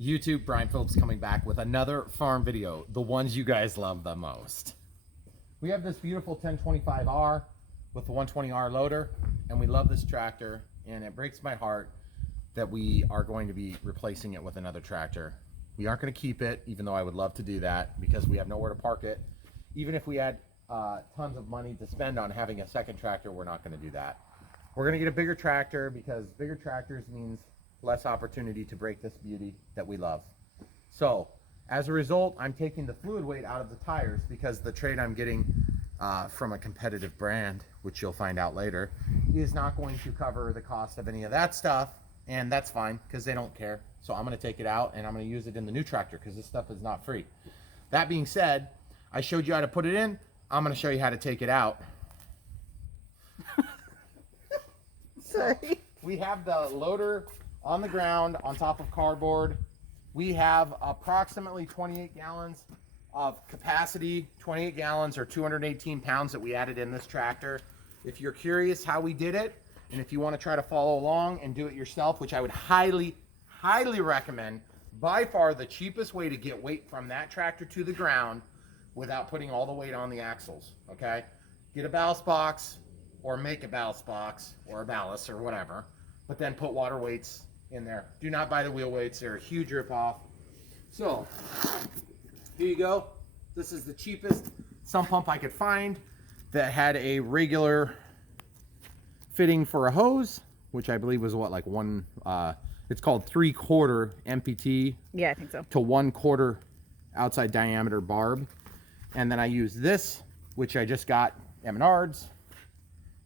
YouTube, Brian Phillips coming back with another farm video, the ones you guys love the most. We have this beautiful 1025R with the 120R loader, and we love this tractor, and it breaks my heart that we are going to be replacing it with another tractor. We aren't going to keep it, even though I would love to do that, because we have nowhere to park it. Even if we had tons of money to spend on having a second tractor, we're not going to do that. We're going to get a bigger tractor, because bigger tractors means less opportunity to break this beauty that we love. So as a result, I'm taking the fluid weight out of the tires, because the trade I'm getting from a competitive brand, which you'll find out later, is not going to cover the cost of any of that stuff. And that's fine, because they don't care. So I'm going to take it out and I'm going to use it in the new tractor, because this stuff is not free. That being said, I showed you how to put it in. I'm going to show you how to take it out. Sorry. We have the loader on the ground on top of cardboard. We have approximately 28 gallons of capacity, 28 gallons or 218 pounds that we added in this tractor. If you're curious how we did it, and if you want to try to follow along and do it yourself, which I would highly recommend, by far the cheapest way to get weight from that tractor to the ground without putting all the weight on the axles, okay? Get a ballast box, or make a ballast box, or a ballast, or whatever, but then put water weights in there. Do not buy the wheel weights, they're a huge ripoff. So, here you go. This is the cheapest sump pump I could find that had a regular fitting for a hose, which I believe was what, like one, it's called 3/4 MPT. Yeah, I think so. To 1/4 outside diameter barb. And then I use this, which I just got at Menards.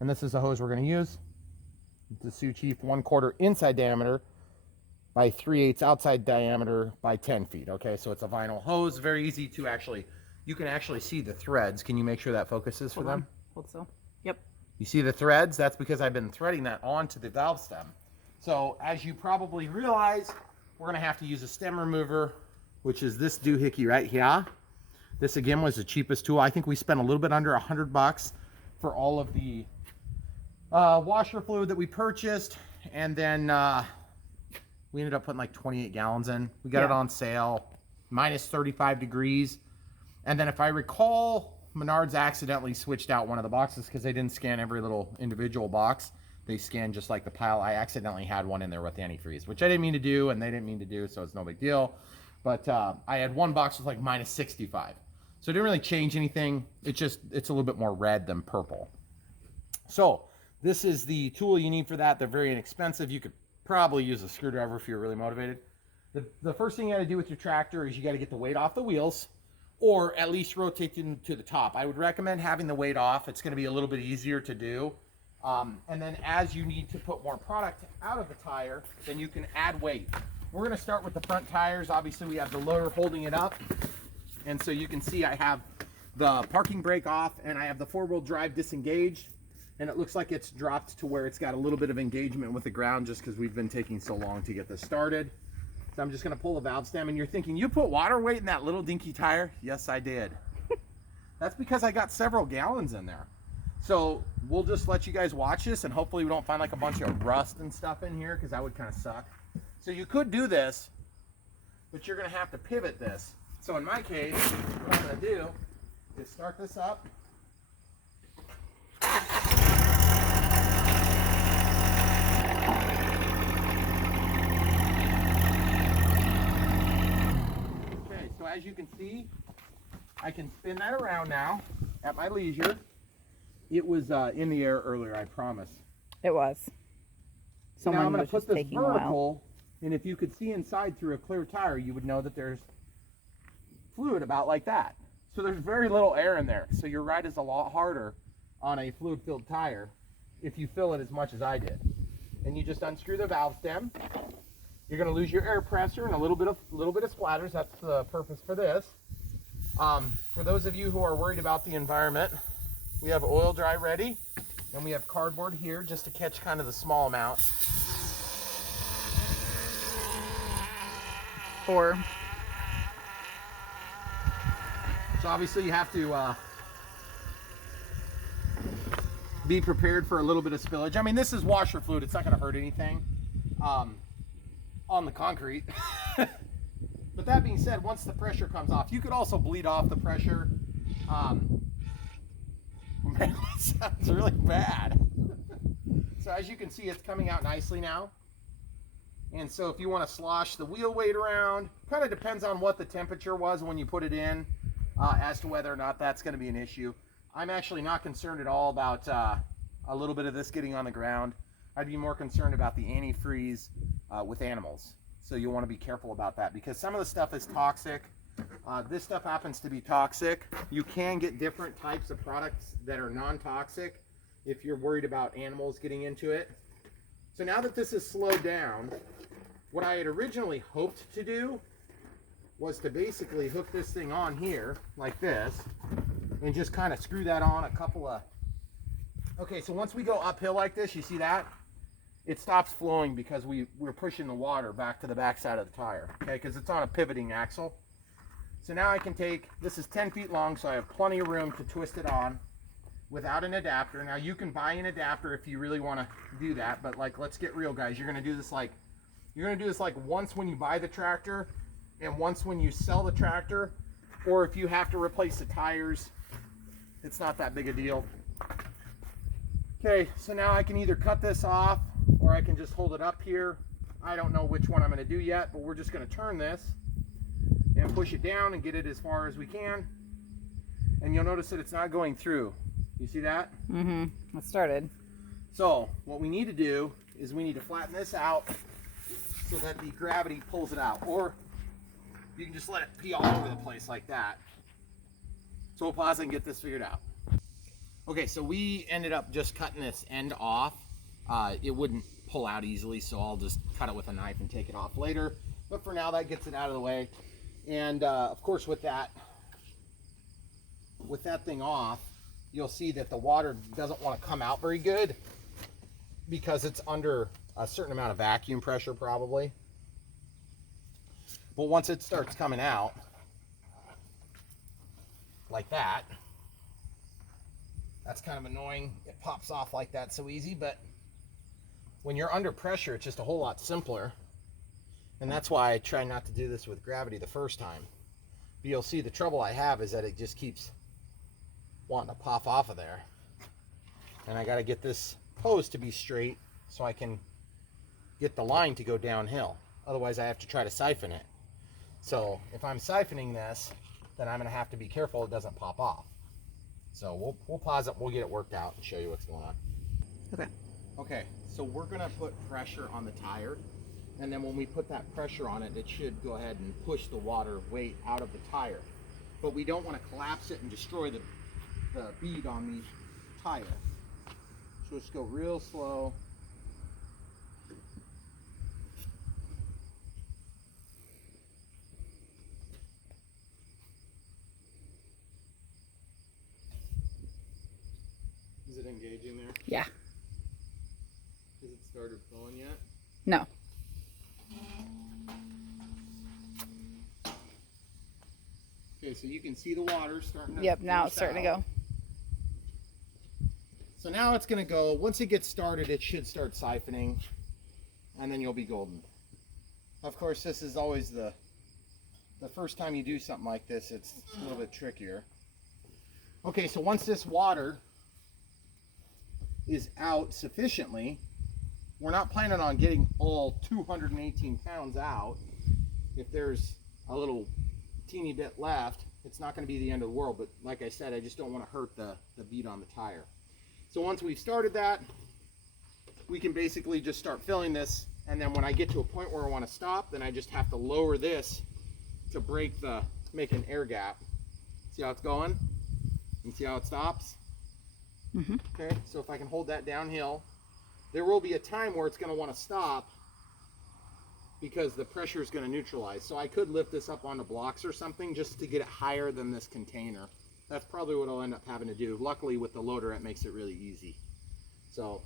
And this is the hose we're going to use. It's a Sioux Chief 1/4 inside diameter by 3/8 outside diameter by 10 feet. Okay, so it's a vinyl hose. Very easy to actually, you can actually see the threads. Can you make sure that focuses for them? Hold still. Yep. You see the threads? That's because I've been threading that onto the valve stem. So as you probably realize, we're going to have to use a stem remover, which is this doohickey right here. This again was the cheapest tool. I think we spent a little bit under $100 for all of the washer fluid that we purchased, and then we ended up putting like 28 gallons in. We got it on sale, minus 35 degrees. And then if I recall, Menards accidentally switched out one of the boxes because they didn't scan every little individual box. They scanned just like the pile. I accidentally had one in there with antifreeze, which I didn't mean to do, and they didn't mean to do, so it's no big deal. But I had one box with like minus 65. So it didn't really change anything. It's a little bit more red than purple. So this is the tool you need for that. They're very inexpensive. You could probably use a screwdriver if you're really motivated. The first thing you got to do with your tractor is you got to get the weight off the wheels, or at least rotate them to the top. I would recommend having the weight off. It's going to be a little bit easier to do. And then as you need to put more product out of the tire, then you can add weight. We're going to start with the front tires. Obviously, we have the loader holding it up. And so you can see I have the parking brake off, and I have the four-wheel drive disengaged. And it looks like it's dropped to where it's got a little bit of engagement with the ground just because we've been taking so long to get this started. So I'm just going to pull the valve stem, and you're thinking, you put water weight in that little dinky tire? Yes, I did. That's because I got several gallons in there. So we'll just let you guys watch this, and hopefully we don't find like a bunch of rust and stuff in here, because that would kind of suck. So you could do this, but you're going to have to pivot this. So in my case, what I'm going to do is start this up. Okay, so as you can see, I can spin that around now at my leisure. It was in the air earlier, I promise. It was. Now I'm going to put this vertical, and if you could see inside through a clear tire, you would know that there's fluid about like that. So there's very little air in there. So your ride is a lot harder on a fluid-filled tire if you fill it as much as I did. And you just unscrew the valve stem. You're going to lose your air pressure and a little bit of splatters. That's the purpose for this. For those of you who are worried about the environment, we have oil dry ready, and we have cardboard here just to catch kind of the small amount. Or so obviously you have to be prepared for a little bit of spillage. I mean, this is washer fluid. It's not going to hurt anything on the concrete. But that being said, once the pressure comes off, you could also bleed off the pressure. Man, that sounds really bad. So as you can see, it's coming out nicely now. And so if you want to slosh the wheel weight around, kind of depends on what the temperature was when you put it in, as to whether or not that's going to be an issue. I'm actually not concerned at all about a little bit of this getting on the ground. I'd be more concerned about the antifreeze with animals. So you'll want to be careful about that, because some of the stuff is toxic. This stuff happens to be toxic. You can get different types of products that are non-toxic if you're worried about animals getting into it. So now that this is slowed down, what I had originally hoped to do was to basically hook this thing on here like this and just kind of screw that on a couple of... Okay, so once we go uphill like this, you see that? It stops flowing because we're pushing the water back to the back side of the tire, okay, because it's on a pivoting axle. So now I can take, this is 10 feet long, so I have plenty of room to twist it on without an adapter. Now you can buy an adapter if you really want to do that, but like, let's get real, guys. You're going to do this like once when you buy the tractor and once when you sell the tractor, or if you have to replace the tires, it's not that big a deal. Okay, so now I can either cut this off or I can just hold it up here. I don't know which one I'm going to do yet, but we're just going to turn this and push it down and get it as far as we can. And you'll notice that it's not going through. You see that? Mm-hmm. It started. So what we need to do is we need to flatten this out so that the gravity pulls it out. Or you can just let it pee all over the place like that. So we'll pause and get this figured out. Okay, so we ended up just cutting this end off. It wouldn't pull out easily, so I'll just cut it with a knife and take it off later. But for now, that gets it out of the way. And of course, with that thing off, you'll see that the water doesn't want to come out very good because it's under a certain amount of vacuum pressure probably. But once it starts coming out like that, that's kind of annoying. It pops off like that so easy, but when you're under pressure, it's just a whole lot simpler. And that's why I try not to do this with gravity the first time. But you'll see the trouble I have is that it just keeps wanting to pop off of there. And I got to get this hose to be straight so I can get the line to go downhill. Otherwise I have to try to siphon it. So if I'm siphoning this, then I'm going to have to be careful it doesn't pop off. So we'll pause it, we'll get it worked out and show you what's going on. Okay. Okay, so we're going to put pressure on the tire. And then when we put that pressure on it, it should go ahead and push the water weight out of the tire. But we don't want to collapse it and destroy the bead on the tire. So let's go real slow. Is it engaging there? Yeah. Has it started flowing yet? No. Okay, so you can see the water starting to... Yep, now it's starting to go. So now it's going to go, once it gets started, it should start siphoning, and then you'll be golden. Of course, this is always the first time you do something like this, it's a little bit trickier. Okay, so once this water is out sufficiently, we're not planning on getting all 218 pounds out. If there's a little teeny bit left, it's not going to be the end of the world, but like I said, I just don't want to hurt the bead on the tire. So once we've started that, we can basically just start filling this, and then when I get to a point where I want to stop, then I just have to lower this to make an air gap. See how it's going? And see how it stops? Mm-hmm. Okay, so if I can hold that downhill, there will be a time where it's going to want to stop because the pressure is going to neutralize. So I could lift this up onto blocks or something just to get it higher than this container. That's probably what I'll end up having to do. Luckily with the loader, it makes it really easy. So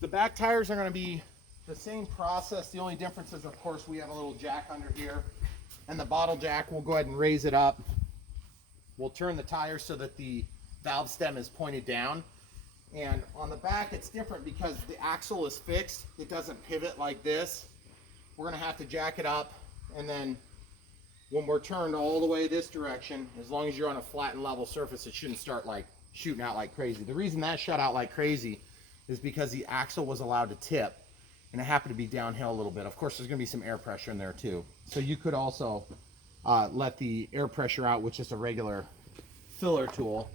the back tires are going to be the same process. The only difference is, of course, we have a little jack under here, and the bottle jack, we'll go ahead and raise it up. We'll turn the tire so that the valve stem is pointed down. And on the back, it's different because the axle is fixed. It doesn't pivot like this. We're going to have to jack it up and then when we're turned all the way this direction, as long as you're on a flat and level surface, it shouldn't start like shooting out like crazy. The reason that shot out like crazy is because the axle was allowed to tip, and it happened to be downhill a little bit. Of course, there's going to be some air pressure in there too. So you could also let the air pressure out with just a regular filler tool,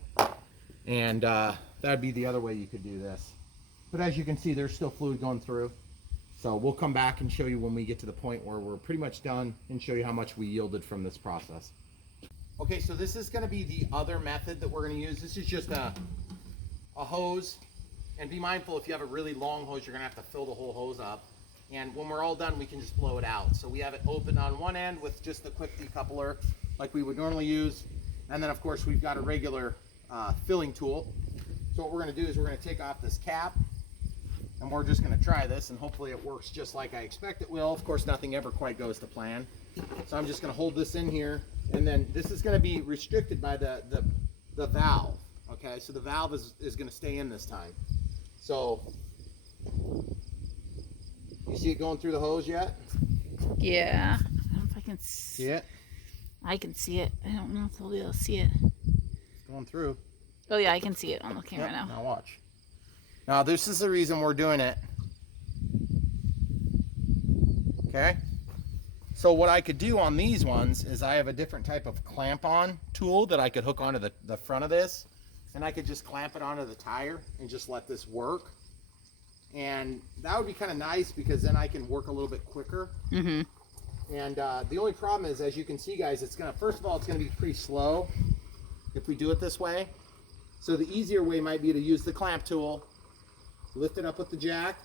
and that'd be the other way you could do this. But as you can see, there's still fluid going through. So we'll come back and show you when we get to the point where we're pretty much done and show you how much we yielded from this process. Okay, so this is going to be the other method that we're going to use. This is just a hose. And be mindful, if you have a really long hose, you're going to have to fill the whole hose up. And when we're all done, we can just blow it out. So we have it open on one end with just the quick decoupler like we would normally use. And then, of course, we've got a regular filling tool. So what we're going to do is we're going to take off this cap, and we're just going to try this, and hopefully it works just like I expect it will. Of course, nothing ever quite goes to plan. So I'm just going to hold this in here, and then this is going to be restricted by the valve. Okay, so the valve is going to stay in this time. So you see it going through the hose yet? Yeah. I don't know if I can See it? I can see it. I don't know if I'll be able to see it. It's going through. Oh yeah, I can see it on the camera now. Now watch. Now this is the reason we're doing it. Okay? So what I could do on these ones is I have a different type of clamp-on tool that I could hook onto the front of this, and I could just clamp it onto the tire and just let this work. And that would be kind of nice because then I can work a little bit quicker. Mm-hmm. And the only problem is, as you can see, guys, it's gonna, first of all, it's gonna be pretty slow if we do it this way. So the easier way might be to use the clamp tool, lift it up with the jack.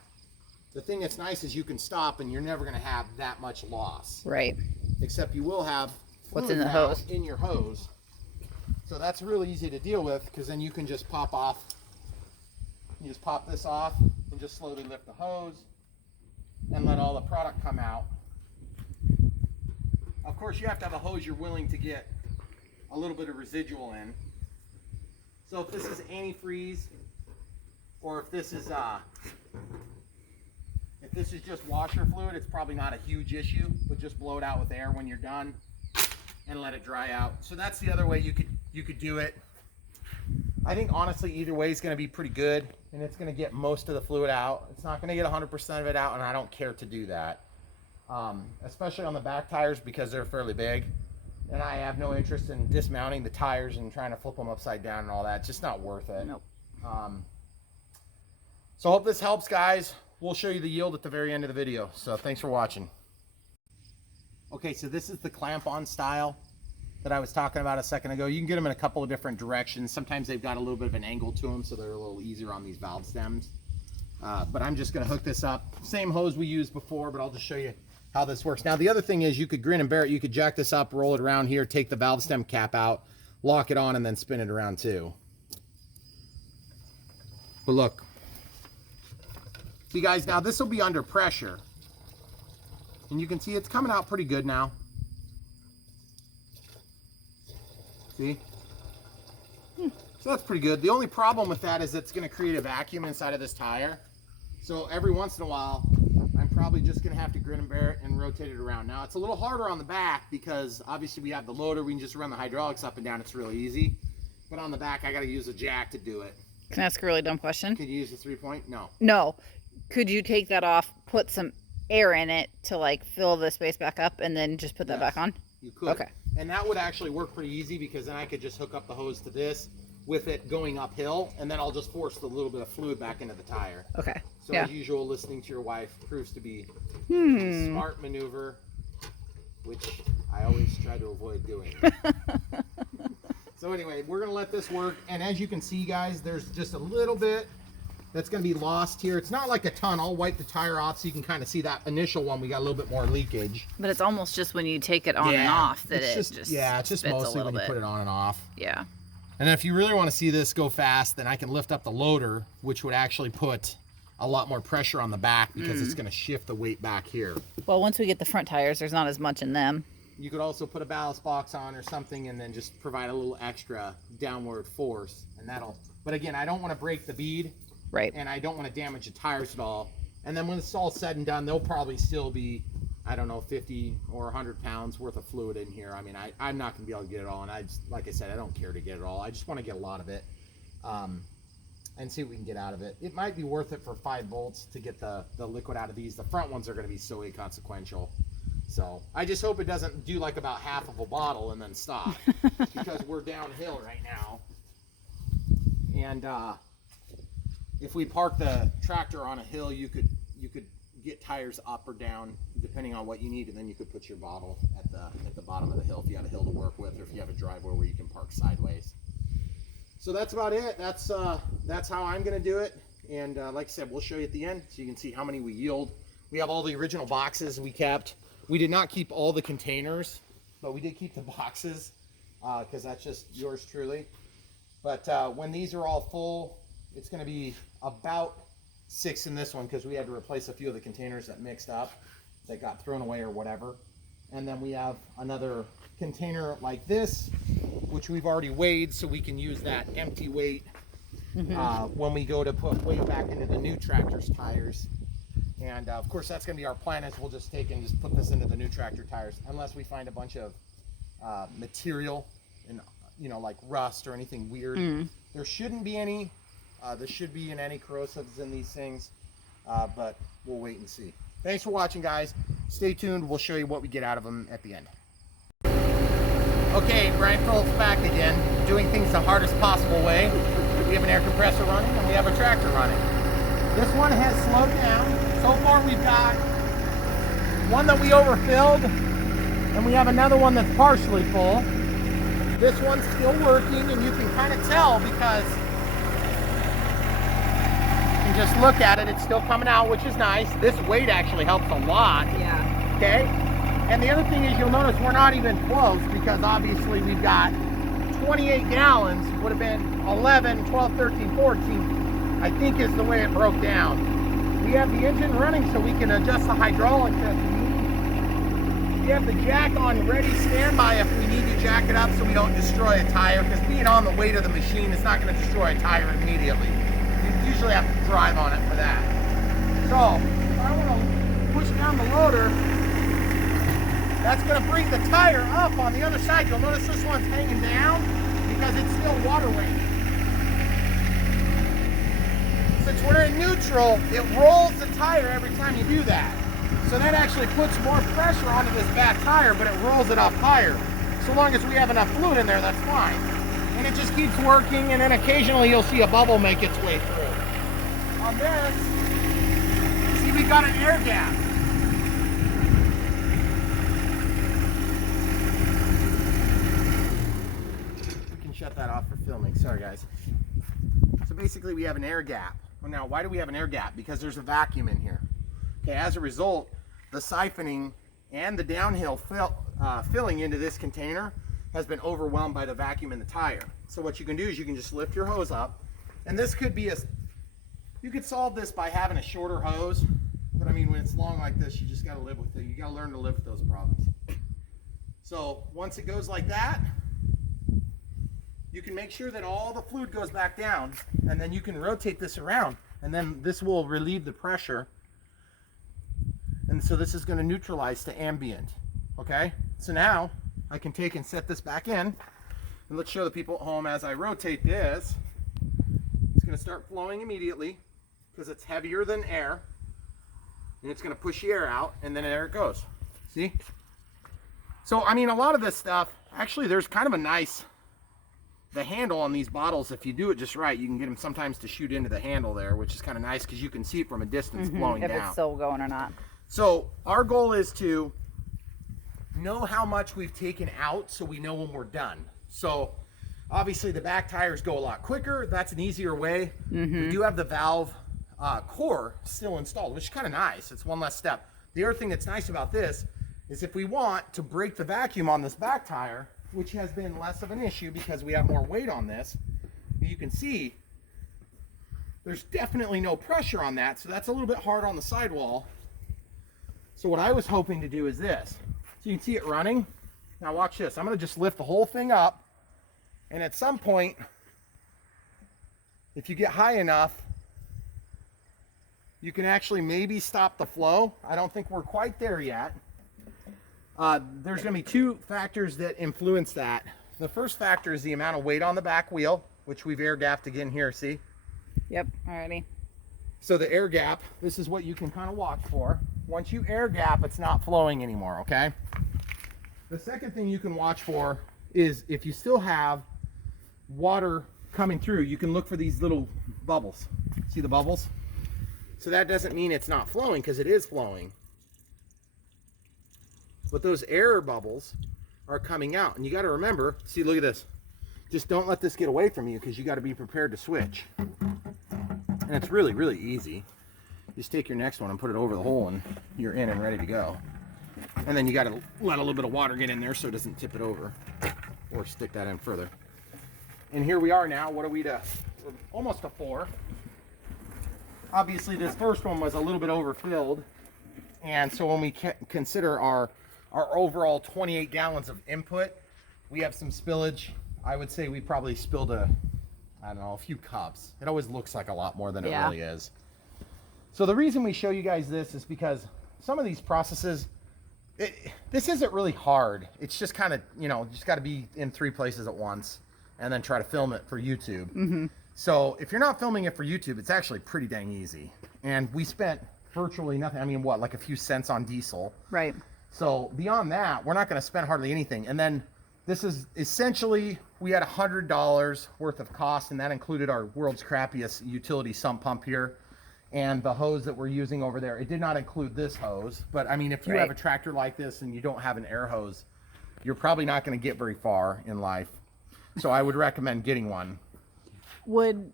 The thing that's nice is you can stop and you're never gonna have that much loss. Right. Except you will have What's in the now hose? in your hose. So that's really easy to deal with because then you can just pop off. You just pop this off and just slowly lift the hose and let all the product come out. Of course, you have to have a hose you're willing to get a little bit of residual in. So if this is antifreeze, or if this is just washer fluid, it's probably not a huge issue, but just blow it out with air when you're done and let it dry out. So that's the other way you could do it. I think honestly either way is going to be pretty good, and it's going to get most of the fluid out. It's not going to get 100% of it out, and I don't care to do that, especially on the back tires because they're fairly big, and I have no interest in dismounting the tires and trying to flip them upside down and all that. It's just not worth it. Nope. So I hope this helps, guys. We'll show you the yield at the very end of the video. So thanks for watching. Okay, so this is the clamp-on style that I was talking about a second ago. You can get them in a couple of different directions. Sometimes they've got a little bit of an angle to them, so they're a little easier on these valve stems. But I'm just going to hook this up. Same hose we used before, but I'll just show you how this works. Now, the other thing is you could grin and bear it. You could jack this up, roll it around here, take the valve stem cap out, lock it on, and then spin it around too. But look. See, guys, now this will be under pressure. And you can see it's coming out pretty good now. See? So that's pretty good. The only problem with that is it's going to create a vacuum inside of this tire. So every once in a while, I'm probably just going to have to grin and bear it and rotate it around. Now, it's a little harder on the back because obviously we have the loader. We can just run the hydraulics up and down. It's really easy. But on the back, I got to use a jack to do it. Can I ask a really dumb question? Could you use the 3-point? No. No. Could you take that off, put some air in it to like fill the space back up, and then just put that back on? You could. Okay. And that would actually work pretty easy because then I could just hook up the hose to this with it going uphill, and then I'll just force the little bit of fluid back into the tire. Okay. So yeah. as usual, listening to your wife proves to be a smart maneuver, which I always try to avoid doing. So anyway, we're going to let this work. And as you can see, guys, there's just a little bit that's going to be lost here. It's not like a ton. I'll wipe the tire off so you can kind of see that initial one. We got a little bit more leakage. But it's almost just when you take it on and off that it's just yeah, it's just mostly when you put it on and off. Yeah. And if you really want to see this go fast, then I can lift up the loader, which would actually put a lot more pressure on the back because it's going to shift the weight back here. Well, once we get the front tires, there's not as much in them. You could also put a ballast box on or something and then just provide a little extra downward force, and that'll, but again, I don't want to break the bead. Right. And I don't want to damage the tires at all. And then when it's all said and done, they'll probably still be I don't know, 50 or 100 pounds worth of fluid in here. I mean, I'm not going to be able to get it all. And like I said, I don't care to get it all. I just want to get a lot of it and see what we can get out of it. It might be worth it for 5 volts to get the liquid out of these. The front ones are going to be so inconsequential. So I just hope it doesn't do like about half of a bottle and then stop because we're downhill right now. And if we park the tractor on a hill, you could get tires up or down depending on what you need, and then you could put your bottle at the bottom of the hill if you have a hill to work with, or if you have a driveway where you can park sideways. So that's about it. That's how I'm going to do it. And like I said, we'll show you at the end so you can see how many we yield. We have all the original boxes we kept. We did not keep all the containers, but we did keep the boxes because that's just yours truly. But when these are all full, it's going to be about 6 in this one because we had to replace a few of the containers that mixed up, that got thrown away or whatever. And then we have another container like this, which we've already weighed, so we can use that empty weight when we go to put weight back into the new tractor's tires. And of course, that's going to be our plan, is we'll just take and just put this into the new tractor tires, unless we find a bunch of material, and like rust or anything weird. There shouldn't be any. There should be any corrosives in these things, but we'll wait and see. Thanks for watching, guys. Stay tuned. We'll show you what we get out of them at the end. Okay, Brian Phillips back again, doing things the hardest possible way. We have an air compressor running and we have a tractor running. This one has slowed down. So far we've got one that we overfilled, and we have another one that's partially full. This one's still working, and you can kind of tell because you can just look at it, it's still coming out, which is nice. This weight actually helps a lot. Yeah. Okay? And the other thing is, you'll notice we're not even close because obviously we've got 28 gallons, would have been 11, 12, 13, 14, I think is the way it broke down. We have the engine running so we can adjust the hydraulics if we need. We have the jack on ready standby if we need to jack it up so we don't destroy a tire, because being on the weight of the machine is not going to destroy a tire immediately. You usually have to drive on it for that. So, if I want to push down the loader, that's going to bring the tire up on the other side. You'll notice this one's hanging down because it's still water weight. Since we're in neutral, it rolls the tire every time you do that. So that actually puts more pressure onto this back tire, but it rolls it up higher. So long as we have enough fluid in there, that's fine. And it just keeps working, and then occasionally you'll see a bubble make its way through. On this, see, we got an air gap. We can shut that off for filming. Sorry, guys. So basically, we have an air gap. Well, now, why do we have an air gap? Because there's a vacuum in here. Okay, as a result, the siphoning and the downhill filling into this container has been overwhelmed by the vacuum in the tire. So what you can do is you can just lift your hose up, and this could be you could solve this by having a shorter hose, but I mean, when it's long like this, you just got to live with it. You got to learn to live with those problems. So once it goes like that, you can make sure that all the fluid goes back down, and then you can rotate this around, and then this will relieve the pressure. And so this is going to neutralize to ambient. Okay, so now I can take and set this back in, and let's show the people at home. As I rotate this, it's going to start flowing immediately because it's heavier than air, and it's going to push the air out, and then there it goes. See? So I mean, a lot of this stuff, actually there's kind of a nice, the handle on these bottles, if you do it just right, you can get them sometimes to shoot into the handle there, which is kind of nice because you can see it from a distance flowing down. If it's still going or not. So our goal is to know how much we've taken out so we know when we're done. So obviously the back tires go a lot quicker. That's an easier way. We do have the valve core still installed, which is kind of nice. It's one less step. The other thing that's nice about this is if we want to break the vacuum on this back tire, which has been less of an issue because we have more weight on this, you can see there's definitely no pressure on that, so that's a little bit hard on the sidewall. So what I was hoping to do is this. So you can see it running. Now watch this. I'm going to just lift the whole thing up, and at some point, if you get high enough, you can actually maybe stop the flow. I don't think we're quite there yet. There's going to be two factors that influence that. The first factor is the amount of weight on the back wheel, which we've air gapped again here, see? Yep, alrighty. So the air gap, this is what you can kind of watch for. Once you air gap, it's not flowing anymore, okay? The second thing you can watch for is if you still have water coming through, you can look for these little bubbles. See the bubbles? So that doesn't mean it's not flowing, because it is flowing. But those air bubbles are coming out. And you got to remember, see, look at this. Just don't let this get away from you, because you got to be prepared to switch. And it's really, really easy. Just take your next one and put it over the hole, and you're in and ready to go. And then you got to let a little bit of water get in there so it doesn't tip it over or stick that in further. And here we are now. What are we to? We're almost to 4. Obviously, this first one was a little bit overfilled. And so when we consider our overall 28 gallons of input, we have some spillage. I would say we probably spilled a few cups. It always looks like a lot more than it really is. So the reason we show you guys this is because some of these processes, this isn't really hard. It's just kind of, you just got to be in 3 places at once and then try to film it for YouTube. Mm-hmm. So if you're not filming it for YouTube, it's actually pretty dang easy. And we spent virtually nothing. I mean, what, like a few cents on diesel. Right. So beyond that, we're not going to spend hardly anything. And then this is essentially, we had $100 worth of cost, and that included our world's crappiest utility sump pump here and the hose that we're using over there. It did not include this hose, but I mean, if you have a tractor like this and you don't have an air hose, you're probably not going to get very far in life. So I would recommend getting one. Would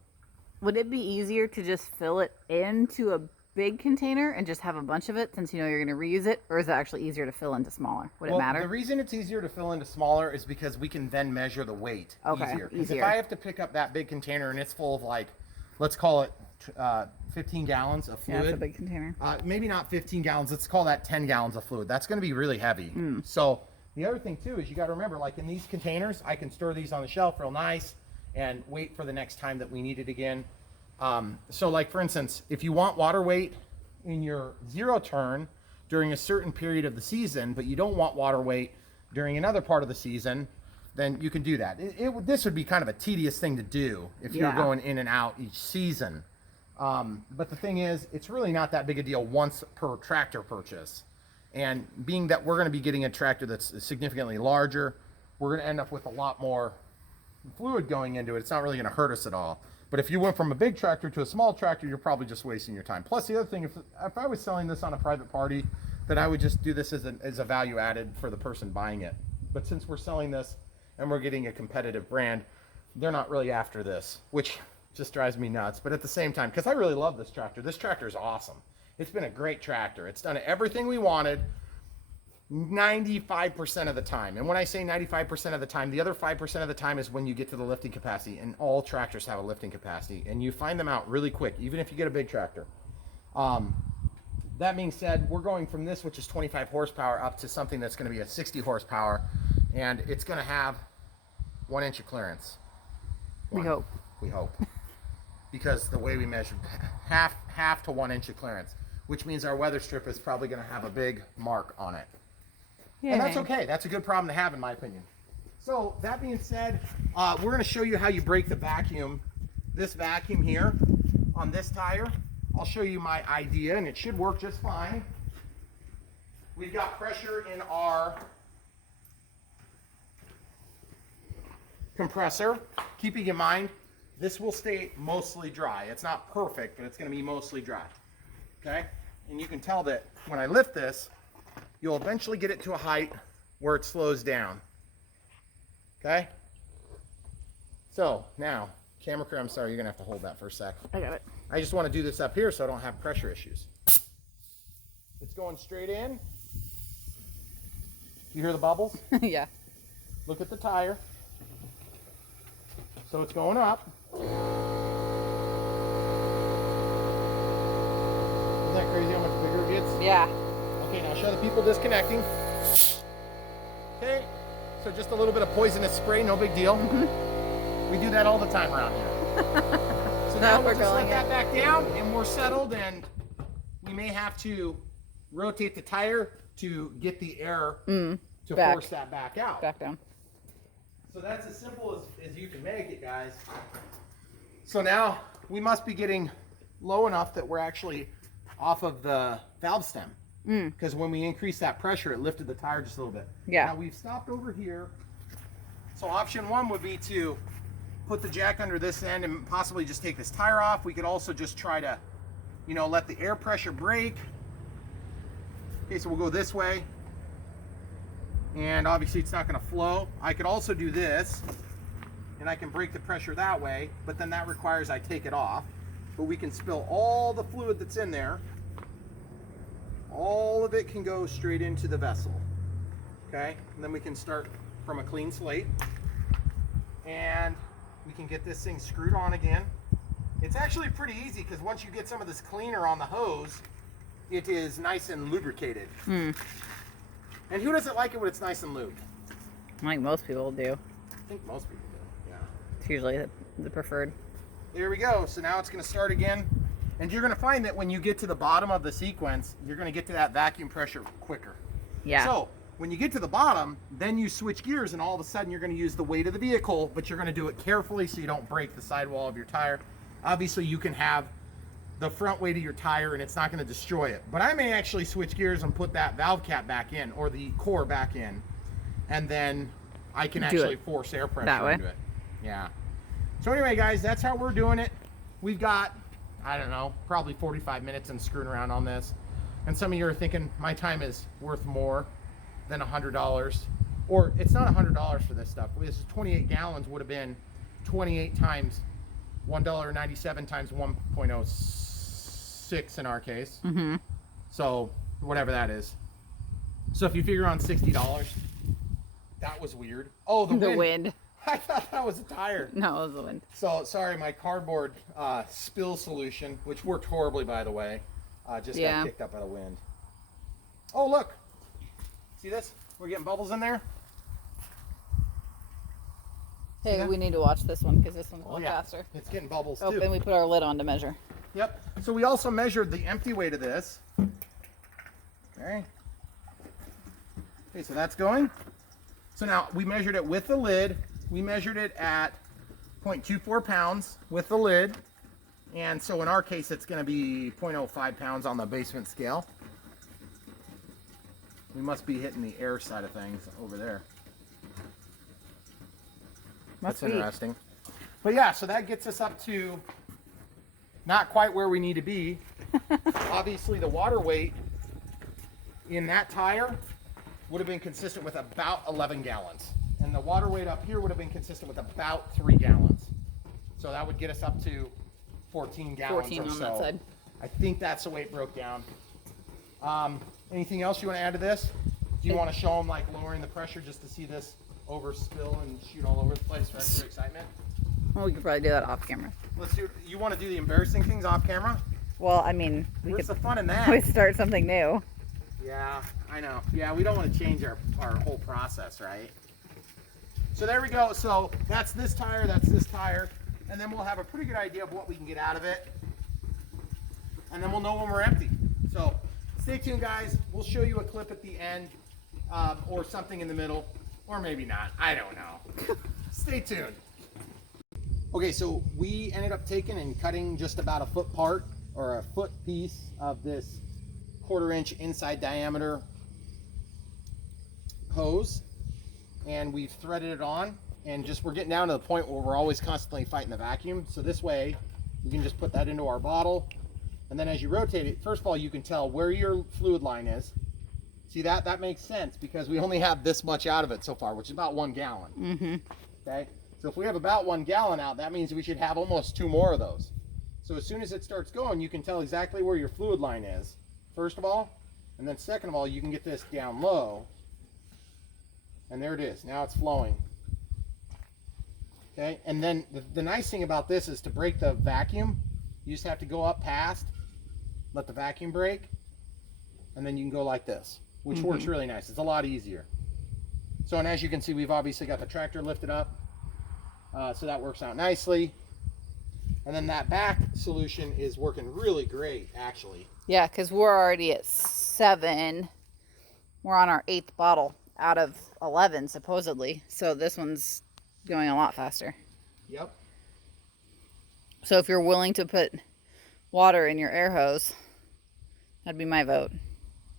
it be easier to just fill it into a big container and just have a bunch of it, since you know you're going to reuse it, or is it actually easier to fill into smaller? Would it matter? The reason it's easier to fill into smaller is because we can then measure the weight easier. Because if I have to pick up that big container and it's full of, like, let's call it 15 gallons of fluid. Yeah, it's a big container. Maybe not 15 gallons. Let's call that 10 gallons of fluid. That's going to be really heavy. So the other thing too is you got to remember, like in these containers, I can store these on the shelf real nice and wait for the next time that we need it again. So like for instance, if you want water weight in your zero turn during a certain period of the season, but you don't want water weight during another part of the season, then you can do that. This would be kind of a tedious thing to do if you're going in and out each season. But the thing is, it's really not that big a deal once per tractor purchase. And being that we're going to be getting a tractor that's significantly larger, we're going to end up with a lot more fluid going into it. It's not really going to hurt us at all. But if you went from a big tractor to a small tractor, you're probably just wasting your time. Plus, the other thing, if I was selling this on a private party, then I would just do this as a value added for the person buying it. But since we're selling this and we're getting a competitive brand, they're not really after this, which just drives me nuts. But at the same time, because I really love this tractor is awesome. It's been a great tractor. It's done everything we wanted 95% of the time. And when I say 95% of the time, the other 5% of the time is when you get to the lifting capacity, and all tractors have a lifting capacity, and you find them out really quick, even if you get a big tractor. That being said, we're going from this, which is 25 horsepower, up to something that's going to be a 60 horsepower, and it's going to have 1 inch of clearance. We hope. We hope. Because the way we measured, half to 1 inch of clearance, which means our weather strip is probably going to have a big mark on it. Yay. And that's okay. That's a good problem to have, in my opinion. So that being said, we're going to show you how you break the vacuum. This vacuum here on this tire, I'll show you my idea, and it should work just fine. We've got pressure in our compressor. Keeping in mind, this will stay mostly dry. It's not perfect, but it's going to be mostly dry. Okay? And you can tell that when I lift this, you'll eventually get it to a height where it slows down. Okay? So now, camera crew, I'm sorry, you're going to have to hold that for a sec. I got it. I just want to do this up here so I don't have pressure issues. It's going straight in. You hear the bubbles? Yeah. Look at the tire. So it's going up. Isn't that crazy how much bigger it gets? Yeah. Okay, now show the people disconnecting. Okay, so just a little bit of poisonous spray, no big deal. We do that all the time around here. So now we'll just let that back down and we're settled, and we may have to rotate the tire to get the air to back. force that back out. Back down. So that's as simple as you can make it, guys. So now we must be getting low enough that we're actually off of the valve stem. Because when we increased that pressure, it lifted the tire just a little bit. Yeah. Now we've stopped over here. So option one would be to put the jack under this end and possibly just take this tire off. We could also just try to, you know, let the air pressure break. Okay, so we'll go this way. And obviously it's not going to flow. I could also do this, and I can break the pressure that way, but then that requires I take it off. But we can spill all the fluid that's in there. All of it can go straight into the vessel. Okay, and then we can start from a clean slate. And we can get this thing screwed on again. It's actually pretty easy because once you get some of this cleaner on the hose, it is nice and lubricated. And who doesn't like it when it's nice and lubed? I think most people do. I think most people do, yeah. It's usually the preferred. There we go. So now it's going to start again. And you're going to find that when you get to the bottom of the sequence, you're going to get to that vacuum pressure quicker. Yeah. So when you get to the bottom, then you switch gears and all of a sudden you're going to use the weight of the vehicle, but you're going to do it carefully so you don't break the sidewall of your tire. Obviously you can have the front weight of your tire and it's not going to destroy it. But I may actually switch gears and put that valve cap back in or the core back in. And then I can actually force air pressure into it. Yeah. So anyway, guys, that's how we're doing it. We've got, I don't know, probably 45 minutes and screwing around on this. And some of you are thinking my time is worth more than $100. Or it's not $100 for this stuff. This is 28 gallons would have been 28 times $1.97 times 1.06 in our case. So whatever that is. So if you figure on $60, that was weird. Oh, the wind. I thought that was a tire. No, it was the wind. So sorry, my cardboard spill solution, which worked horribly by the way, just got kicked up by the wind. Oh look, see this? We're getting bubbles in there. Hey, we need to watch this one because this one's going faster. It's getting bubbles Oh, too. and we put our lid on to measure. Yep. So we also measured the empty weight of this. Okay. Okay, so that's going. So now we measured it with the lid. We measured it at 0.24 pounds with the lid. And so in our case, it's going to be 0.05 pounds on the basement scale. We must be hitting the air side of things over there. That's interesting. But yeah, so that gets us up to not quite where we need to be. Obviously, the water weight in that tire would have been consistent with about 11 gallons. And the water weight up here would have been consistent with about 3 gallons. So that would get us up to 14 gallons 14 or on so. that side. I think that's the way it broke down. Anything else you want to add to this? Do you want to show them like lowering the pressure just to see this overspill and shoot all over the place for extra excitement? Well, we could probably do that off camera. Let's do. You want to do the embarrassing things off camera? Well, I mean, we Where's could the fun in that? always start something new. Yeah, I know. Yeah, we don't want to change our whole process, right? So there we go. So that's this tire, and then we'll have a pretty good idea of what we can get out of it. And then we'll know when we're empty. So stay tuned, guys. We'll show you a clip at the end, or something in the middle, or maybe not. I don't know. Stay tuned. Okay, so we ended up taking and cutting just about a foot part, or a foot piece of this 1/4 inch inside diameter hose, and we've threaded it on, and just we're getting down to the point where we're always constantly fighting the vacuum. So this way we can just put that into our bottle, and then as you rotate it, first of all, you can tell where your fluid line is. See that? That makes sense because we only have this much out of it so far, which is about 1 gallon. Okay, so if we have about 1 gallon out, that means we should have almost 2 more of those. So as soon as it starts going, you can tell exactly where your fluid line is, first of all, and then second of all, you can get this down low, and there it is. Now it's flowing. Okay, and then the nice thing about this is to break the vacuum, you just have to go up past, let the vacuum break, and then you can go like this, which works really nice. It's a lot easier. So, and as you can see, we've obviously got the tractor lifted up, so that works out nicely. And then that back solution is working really great, actually. Yeah, because we're already at 7, We're on our 8th bottle out of 11, supposedly. So this one's going a lot faster. Yep. So if you're willing to put water in your air hose, that'd be my vote.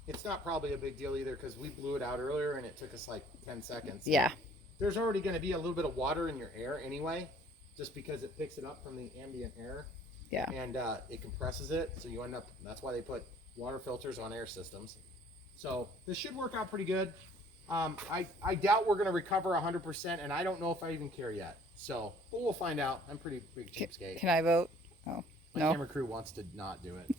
It's not probably a big deal either because we blew it out earlier and it took us like 10 seconds. Yeah. There's already going to be a little bit of water in your air anyway, just because it picks it up from the ambient air. Yeah. And it compresses it, so you end up, that's why they put water filters on air systems. So this should work out pretty good. I doubt we're going to recover 100%, and I don't know if I even care yet. So, but we'll find out. I'm pretty big cheapskate. Can I vote? Oh, My no. camera crew wants to not do it.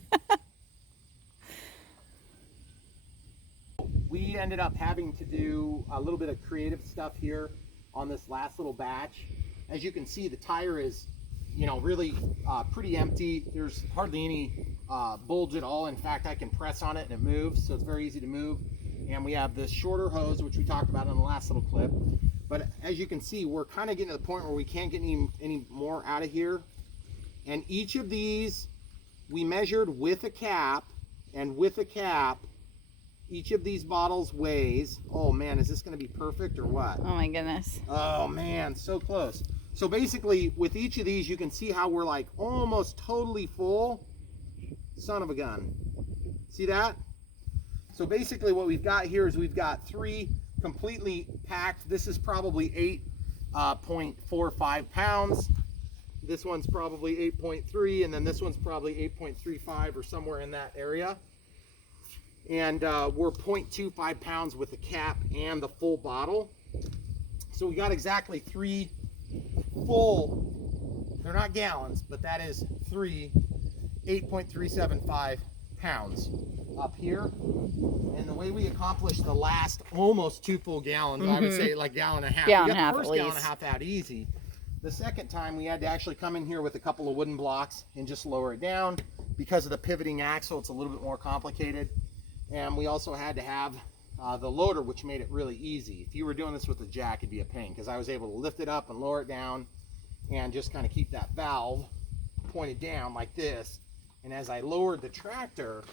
We ended up having to do a little bit of creative stuff here on this last little batch. As you can see, the tire is, you know, really pretty empty. There's hardly any bulge at all. In fact, I can press on it and it moves, so it's very easy to move. And we have this shorter hose, which we talked about in the last little clip. But as you can see, we're kind of getting to the point where we can't get any more out of here. And each of these, we measured with a cap, and with a cap, each of these bottles weighs, oh man, is this going to be perfect or what? Oh my goodness. Oh man, so close. So basically, with each of these, you can see how we're like almost totally full. Son of a gun. See that? So basically what we've got here is we've got 3 completely packed. This is probably 8.45 pounds. This one's probably 8.3, and then this one's probably 8.35 or somewhere in that area. And we're 0.25 pounds with the cap and the full bottle. So we got exactly 3 full, they're not gallons, but that is 3 8.375 pounds up here. And the way we accomplished the last almost 2 full gallons, I would say like gallon and a half. Gallon We got and a half the at first gallon and least. a half out easy. The second time we had to actually come in here with a couple of wooden blocks and just lower it down. Because of the pivoting axle, it's a little bit more complicated. And we also had to have the loader, which made it really easy. If you were doing this with a jack, it'd be a pain because I was able to lift it up and lower it down and just kind of keep that valve pointed down like this. And as I lowered the tractor,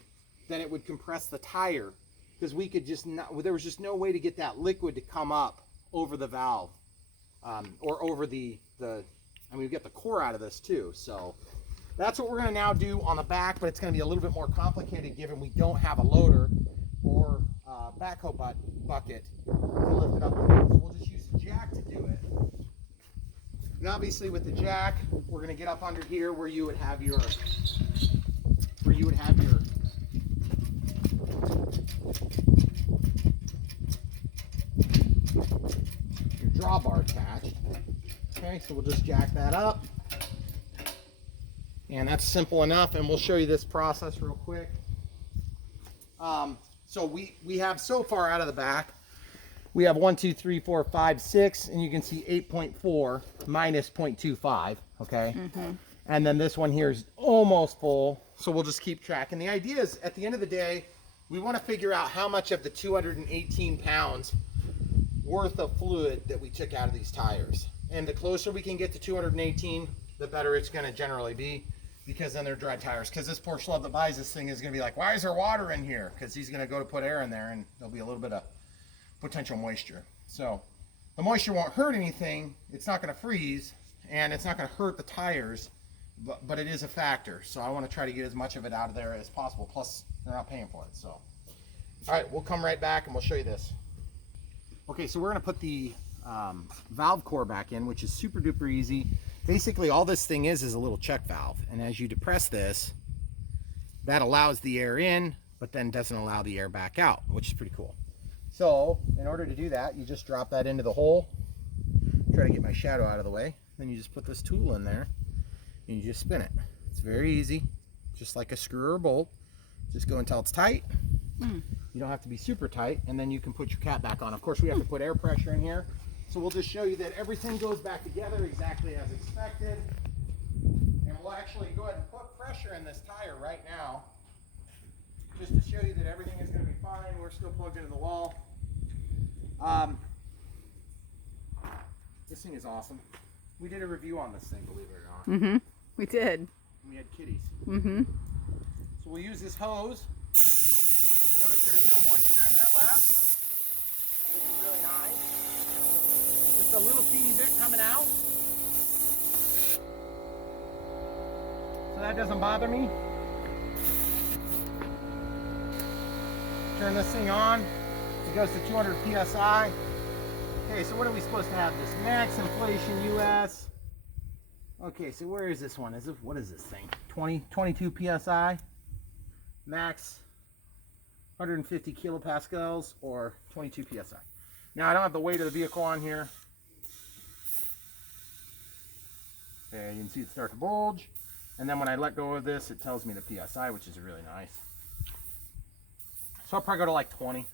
then it would compress the tire because we could just not, there was just no way to get that liquid to come up over the valve or over the I mean, we get the core out of this too. So that's what we're going to now do on the back, but it's going to be a little bit more complicated given we don't have a loader or backhoe bucket to lift it up. So we'll just use the jack to do it. And obviously with the jack, we're going to get up under here where you would have your drawbar attached. Okay, so we'll just jack that up. And that's simple enough, and we'll show you this process real quick. So we have so far out of the back, we have 1, 2, 3, 4, 5, 6, and you can see 8.4 minus 0.25, okay? And then this one here is almost full, so we'll just keep track. And the idea is, at the end of the day, we want to figure out how much of the 218 pounds worth of fluid that we took out of these tires. And the closer we can get to 218, the better it's going to generally be, because then they're dry tires. Because this poor schlub that buys this thing is going to be like, why is there water in here? Because he's going to go to put air in there and there'll be a little bit of potential moisture. So the moisture won't hurt anything, it's not going to freeze, and it's not going to hurt the tires, but it is a factor. So I want to try to get as much of it out of there as possible, plus they're not paying for it. So all right, we'll come right back and we'll show you this. Okay, so we're going to put the valve core back in, which is super duper easy. Basically all this thing is a little check valve, and as you depress this, that allows the air in, but then doesn't allow the air back out, which is pretty cool. So in order to do that, you just drop that into the hole. Try to get my shadow out of the way. Then you just put this tool in there and you just spin it. It's very easy, just like a screw or a bolt. Just go until it's tight. You don't have to be super tight, and then you can put your cap back on. Of course, we have to put air pressure in here. So we'll just show you that everything goes back together exactly as expected. And we'll actually go ahead and put pressure in this tire right now, just to show you that everything is going to be fine. We're still plugged into the wall. This thing is awesome. We did a review on this thing, believe it or not. We did. We had kitties. So we'll use this hose. Notice there's no moisture in there left. which is really nice. Just a little teeny bit coming out. So that doesn't bother me. Turn this thing on. It goes to 200 PSI. Okay, so what are we supposed to have? This max inflation US. Okay, so where is this one? What is this thing? 22 PSI. Max 150 kilopascals or 22 PSI. Now I don't have the weight of the vehicle on here. Okay, you can see it start to bulge. And then when I let go of this, it tells me the PSI, which is really nice. So I'll probably go to like 20.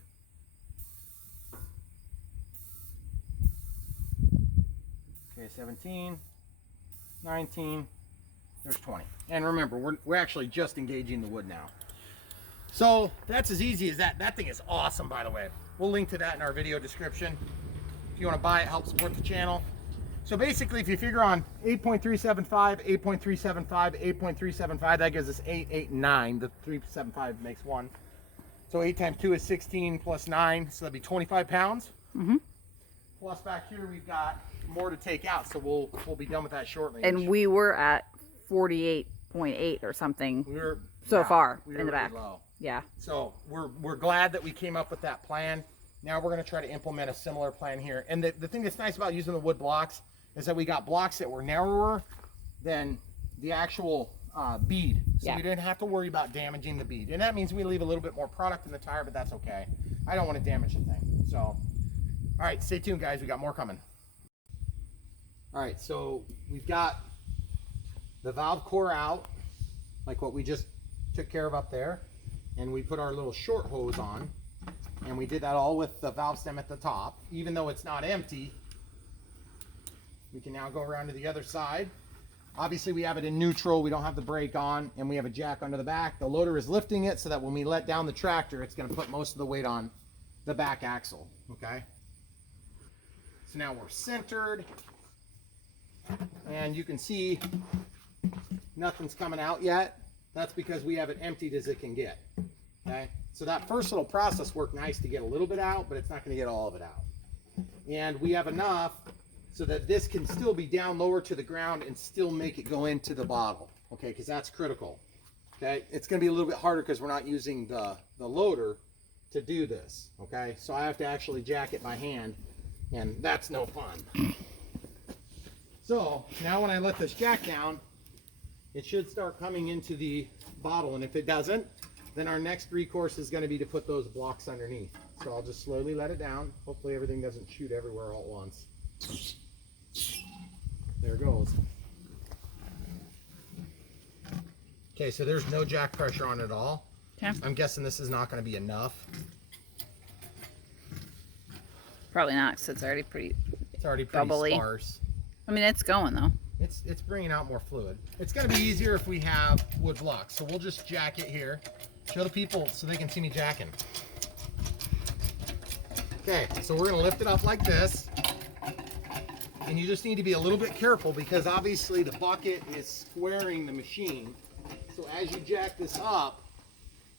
Okay, 17, 19, there's 20. And remember, we're actually just engaging the wood now. So that's as easy as that. That thing is awesome, by the way. We'll link to that in our video description. If you want to buy it, help support the channel. So basically, if you figure on 8.375, 8.375, 8.375, that gives us 8, 8, and 9. The 375 makes 1. So 8 times 2 is 16 plus 9, so that'd be 25 pounds. Mm-hmm. Plus back here we've got more to take out, so we'll be done with that shortly. And we were at 48.8 or something far in the back. Low. Yeah. So we're glad that we came up with that plan. Now we're going to try to implement a similar plan here. And the thing that's nice about using the wood blocks is that we got blocks that were narrower than the actual bead. So we didn't have to worry about damaging the bead. And that means we leave a little bit more product in the tire, but that's okay. I don't want to damage the thing. So, all right, stay tuned, guys. We got more coming. All right, so we've got the valve core out, like what we just took care of up there. And we put our little short hose on. And we did that all with the valve stem at the top. Even though it's not empty, we can now go around to the other side. Obviously we have it in neutral, we don't have the brake on, and we have a jack under the back. The loader is lifting it so that when we let down the tractor, it's going to put most of the weight on the back axle, okay? So now we're centered, and you can see nothing's coming out yet. That's because we have it emptied as it can get, okay? So that first little process worked nice to get a little bit out, but it's not going to get all of it out. And we have enough so that this can still be down lower to the ground and still make it go into the bottle, okay, because that's critical, okay? It's going to be a little bit harder because we're not using the loader to do this, okay? So I have to actually jack it by hand, and that's no fun. So now when I let this jack down, it should start coming into the bottle, and if it doesn't, then our next recourse is going to be to put those blocks underneath. So I'll just slowly let it down. Hopefully everything doesn't shoot everywhere all at once. There it goes. Okay, so there's no jack pressure on it at all. Okay. I'm guessing this is not going to be enough. Probably not, because it's already pretty bubbly. Sparse. I mean, it's going though. It's bringing out more fluid. It's going to be easier if we have wood blocks. So we'll just jack it here. Show the people so they can see me jacking. Okay, so we're going to lift it up like this. And you just need to be a little bit careful because obviously the bucket is squaring the machine. So as you jack this up,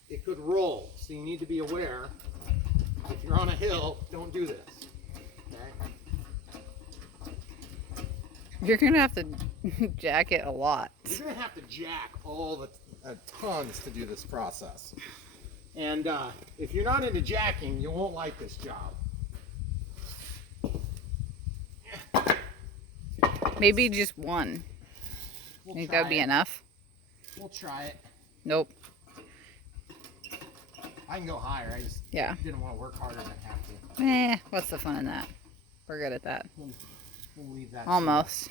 it could roll. So you need to be aware. If you're on a hill, don't do this. Okay? You're going to have to jack it a lot. You're going to have to jack all the tons to do this process. And if you're not into jacking, you won't like this job. Maybe just one. Think that would be enough? We'll try it. Nope. I can go higher. I just didn't want to work harder than I have to. What's the fun in that? We're good at that. We'll leave that almost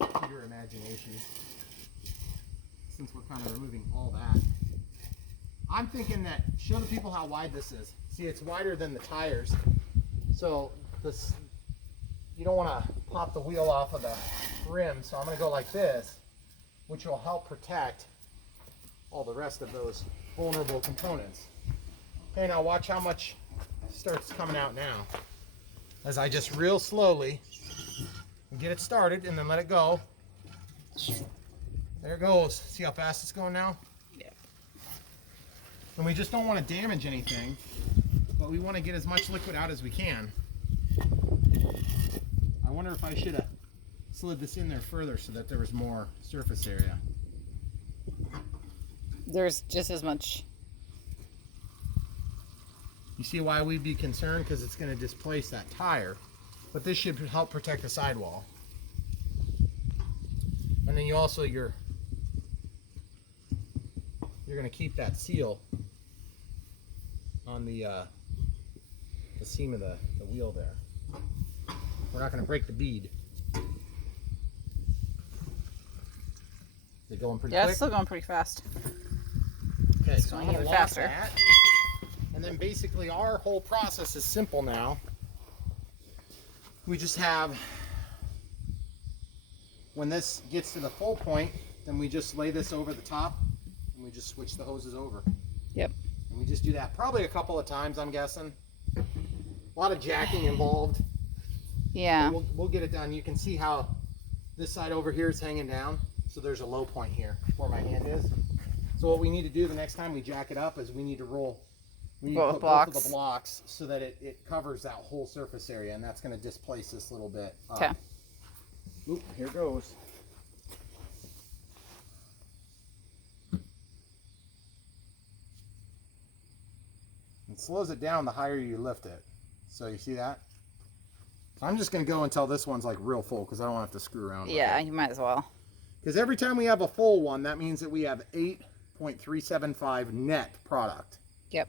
to your imagination. Since we're kind of removing all that. I'm thinking that, show the people how wide this is. See, it's wider than the tires. So this, you don't want to pop the wheel off of the rim. So I'm going to go like this, which will help protect all the rest of those vulnerable components. Okay, now watch how much starts coming out now. As I just real slowly get it started and then let it go. There it goes. See how fast it's going now? Yeah. And we just don't want to damage anything. but we want to get as much liquid out as we can. I wonder if I should have slid this in there further so that there was more surface area. There's just as much. You see why we'd be concerned? Because it's going to displace that tire. But this should help protect the sidewall. And then you also, you're going to keep that seal on the seam of the wheel there. We're not going to break the bead. Is it going pretty quick? Yeah, it's still going pretty fast. Okay, It's so I'm going going to even lock faster. that. And then basically our whole process is simple now. We just have, when this gets to the full point, then we just lay this over the top and we just switch the hoses over. Yep. And we just do that probably a couple of times, I'm guessing. A lot of jacking involved. Yeah. We'll get it done. You can see how this side over here is hanging down. So there's a low point here where my hand is. So what we need to do the next time we jack it up is we need to roll. We need to put both of the blocks so that it covers that whole surface area, and that's going to displace this little bit. Okay. Oop, here goes. It slows it down the higher you lift it. So you see that? So I'm just going to go until this one's like real full because I don't have to screw around with Yeah, it. you might as well. Because every time we have a full one, that means that we have 8.375 net product. Yep.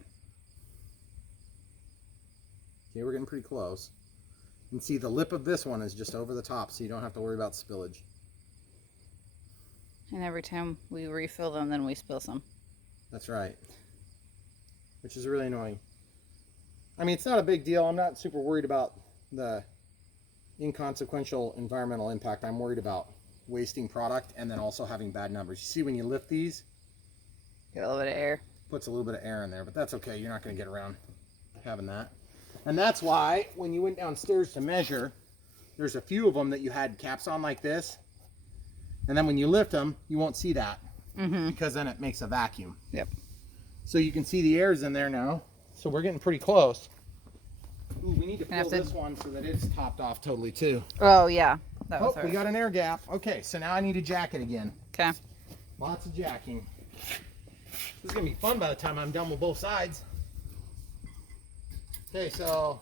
Okay, we're getting pretty close. You can see the lip of this one is just over the top, so you don't have to worry about spillage. And every time we refill them, then we spill some. That's right. Which is really annoying. I mean, it's not a big deal. I'm not super worried about the inconsequential environmental impact. I'm worried about wasting product and then also having bad numbers. You see when you lift these, Get a little bit of air. puts a little bit of air in there, but that's okay. You're not going to get around having that. And that's why when you went downstairs to measure, there's a few of them that you had caps on like this. And then when you lift them, you won't see that because then it makes a vacuum. Yep. So you can see the air's in there now. So we're getting pretty close. Ooh, we need to Have peel to- this one so that it's topped off totally too. Oh, yeah. That Oh, was we hers. got an air gap. Okay, so now I need to jack it again. Okay. Lots of jacking. This is going to be fun by the time I'm done with both sides. Okay, so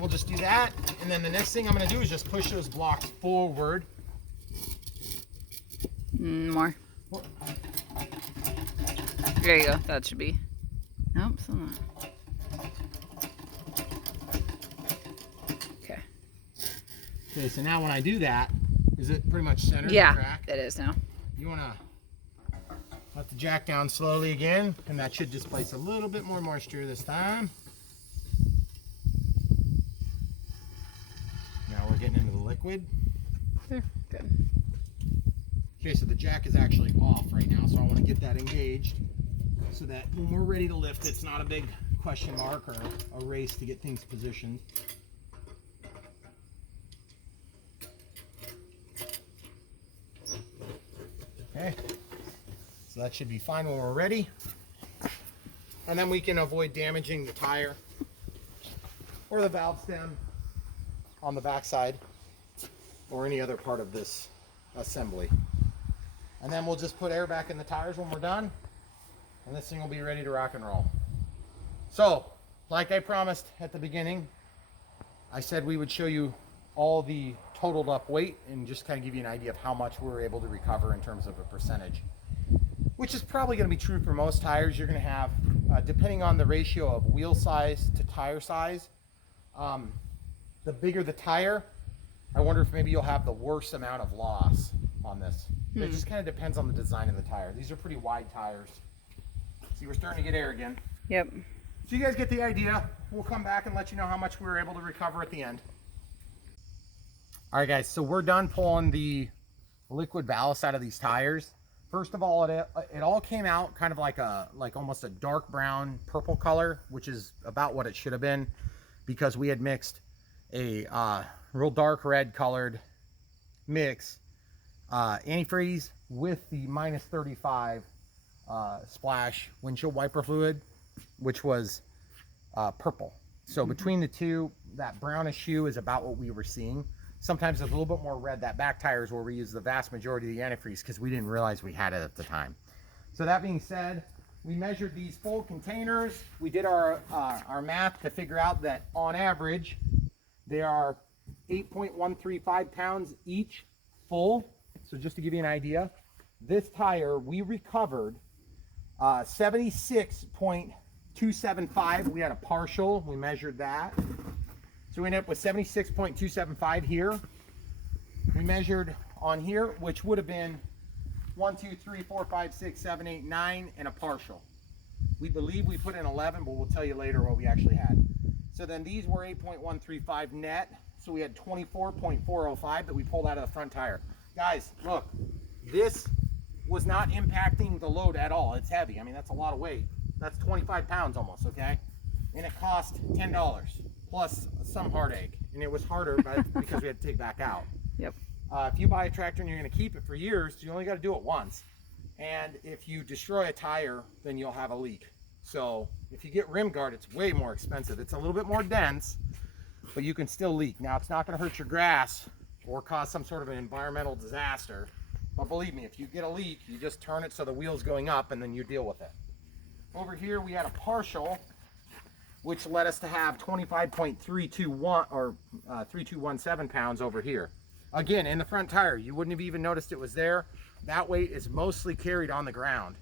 we'll just do that, and then the next thing I'm going to do is just push those blocks forward. More. There you go. That should be. Nope, still not. Okay. Okay, so now when I do that, is it pretty much centered the Yeah, track? it is now. You want to let the jack down slowly again, and that should displace a little bit more moisture this time. Now we're getting into the liquid. There. Good. Okay, so the jack is actually off right now, so I want to get that engaged so that when we're ready to lift, it's not a big question mark or a race to get things positioned. Okay, so that should be fine when we're ready. And then we can avoid damaging the tire or the valve stem on the backside or any other part of this assembly. And then we'll just put air back in the tires when we're done, and this thing will be ready to rock and roll. So, like I promised at the beginning, I said we would show you all the totaled up weight and just kind of give you an idea of how much we were able to recover in terms of a percentage, which is probably going to be true for most tires. You're going to have, depending on the ratio of wheel size to tire size, the bigger the tire, I wonder if maybe you'll have the worst amount of loss on this. It just kind of depends on the design of the tire. These are pretty wide tires. See, we're starting to get air again. Yep. So you guys get the idea. We'll come back and let you know how much we were able to recover at the end. All right, guys, so we're done pulling the liquid ballast out of these tires. First of all, it all came out kind of like almost a dark brown purple color, which is about what it should have been, because we had mixed a real dark red colored mix antifreeze with the -35 splash windshield wiper fluid, which was purple. So between the two, that brownish hue is about what we were seeing. Sometimes it's a little bit more red. That back tire is where we use the vast majority of the antifreeze because we didn't realize we had it at the time. So that being said, we measured these full containers. We did our math to figure out that on average, they are 8.135 pounds each full. So just to give you an idea, this tire, we recovered 76.275. We had a partial, we measured that. So we ended up with 76.275 here. We measured on here, which would have been 1, 2, 3, 4, 5, 6, 7, 8, 9, and a partial. We believe we put in 11, but we'll tell you later what we actually had. So then these were 8.135 net. So we had 24.405 that we pulled out of the front tire. Guys, look, this was not impacting the load at all. It's heavy. I mean, that's a lot of weight. That's 25 pounds almost, okay? And it cost $10 plus some heartache. And it was harder because we had to take back out. Yep. If you buy a tractor and you're going to keep it for years, you only got to do it once. And if you destroy a tire, then you'll have a leak. So if you get rim guard, it's way more expensive. It's a little bit more dense, but you can still leak. Now, it's not going to hurt your grass or cause some sort of an environmental disaster. But believe me, if you get a leak, you just turn it so the wheel's going up and then you deal with it. Over here, we had a partial, which led us to have 25.321 or 3217 pounds over here. Again, in the front tire, you wouldn't have even noticed it was there. That weight is mostly carried on the ground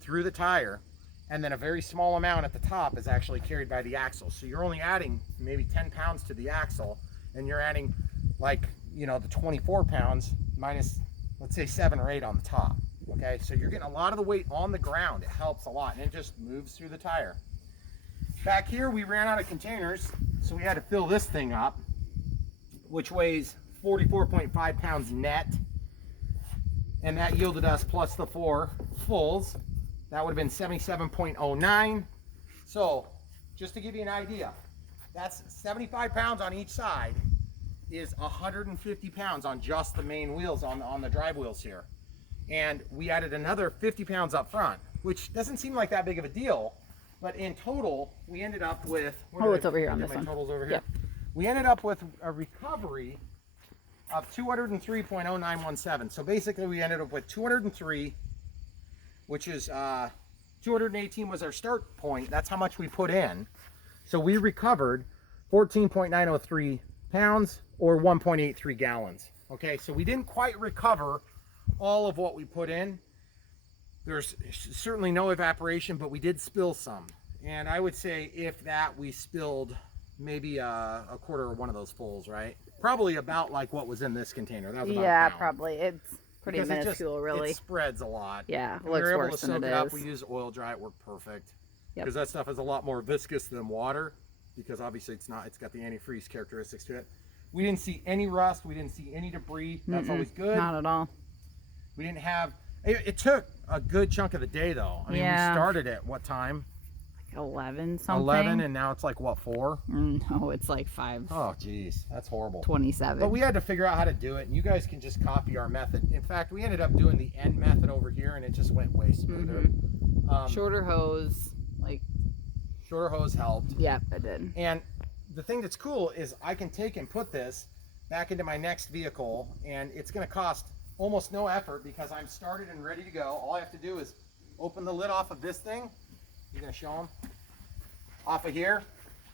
through the tire, and then a very small amount at the top is actually carried by the axle. So you're only adding maybe 10 pounds to the axle, and you're adding like, you know, the 24 pounds minus, let's say 7 or 8 on the top. Okay, so you're getting a lot of the weight on the ground. It helps a lot, and it just moves through the tire. Back here, we ran out of containers, so we had to fill this thing up, which weighs 44.5 pounds net, and that yielded us, plus the 4 fulls, that would have been 77.09. So just to give you an idea, that's 75 pounds on each side, is 150 pounds on just the main wheels, on the drive wheels here. And we added another 50 pounds up front, which doesn't seem like that big of a deal, but in total, we ended up with, it's over here on this one. Totals over here. Yep. We ended up with a recovery of 203.0917. So basically we ended up with 203, which is 218 was our start point. That's how much we put in. So we recovered 14.903 pounds or 1.83 gallons. Okay, so we didn't quite recover all of what we put in. There's certainly no evaporation, but we did spill some. And I would say if that, we spilled maybe a quarter of one of those fulls, right? Probably about like what was in this container. That was about a pound. Probably. It's pretty minuscule, really. It spreads a lot. Yeah, it we looks were able worse to than soak it it up. is. We used oil dry. It worked perfect. Yep. Because that stuff is a lot more viscous than water, because obviously it's got the antifreeze characteristics to it. We didn't see any rust. We didn't see any debris. That's always good. Not at all. We didn't have, it took a good chunk of the day though. I mean, we started at what time? 11 something. 11, and now it's like what, 4? No, it's like 5. Oh geez, that's horrible. 27. But we had to figure out how to do it, and you guys can just copy our method. In fact, we ended up doing the end method over here, and it just went way smoother. Shorter hose, shorter hose helped. Yep, it did. And the thing that's cool is I can take and put this back into my next vehicle, and it's going to cost almost no effort because I'm started and ready to go. All I have to do is open the lid off of this thing. You're going to show them off of here,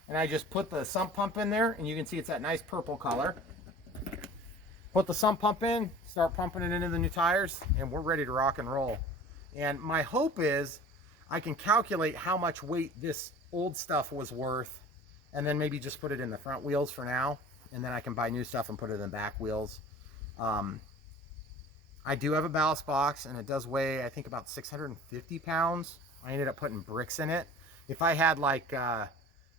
and I just put the sump pump in there, and you can see it's that nice purple color. Put the sump pump in, start pumping it into the new tires, and we're ready to rock and roll. And my hope is I can calculate how much weight this old stuff was worth, and then maybe just put it in the front wheels for now, and then I can buy new stuff and put it in the back wheels. I do have a ballast box, and it does weigh, I think, about 650 pounds. I ended up putting bricks in it. If I had like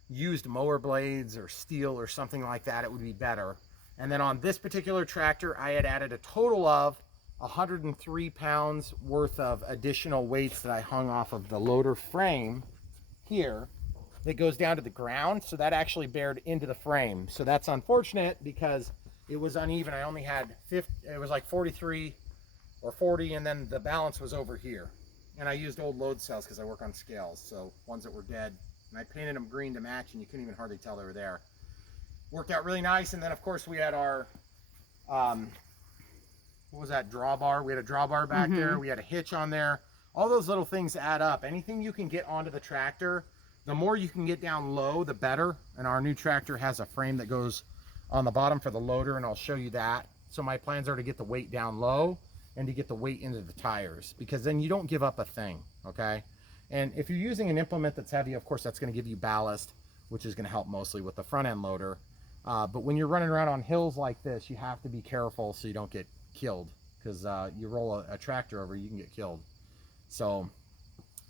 used mower blades or steel or something like that, it would be better. And then on this particular tractor, I had added a total of 103 pounds worth of additional weights that I hung off of the loader frame here that goes down to the ground. So that actually bared into the frame. So that's unfortunate because it was uneven. I only had 50, it was like 43 or 40, and then the balance was over here. And I used old load cells because I work on scales, so ones that were dead. And I painted them green to match, and you couldn't even hardly tell they were there. Worked out really nice. And then, of course, we had our, what was that, drawbar? We had a drawbar back there. We had a hitch on there. All those little things add up. Anything you can get onto the tractor, the more you can get down low, the better. And our new tractor has a frame that goes on the bottom for the loader, and I'll show you that. So my plans are to get the weight down low and to get the weight into the tires, because then you don't give up a thing, okay? And if you're using an implement that's heavy, of course, that's going to give you ballast, which is going to help mostly with the front end loader. But when you're running around on hills like this, you have to be careful so you don't get killed, because you roll a tractor over, you can get killed. So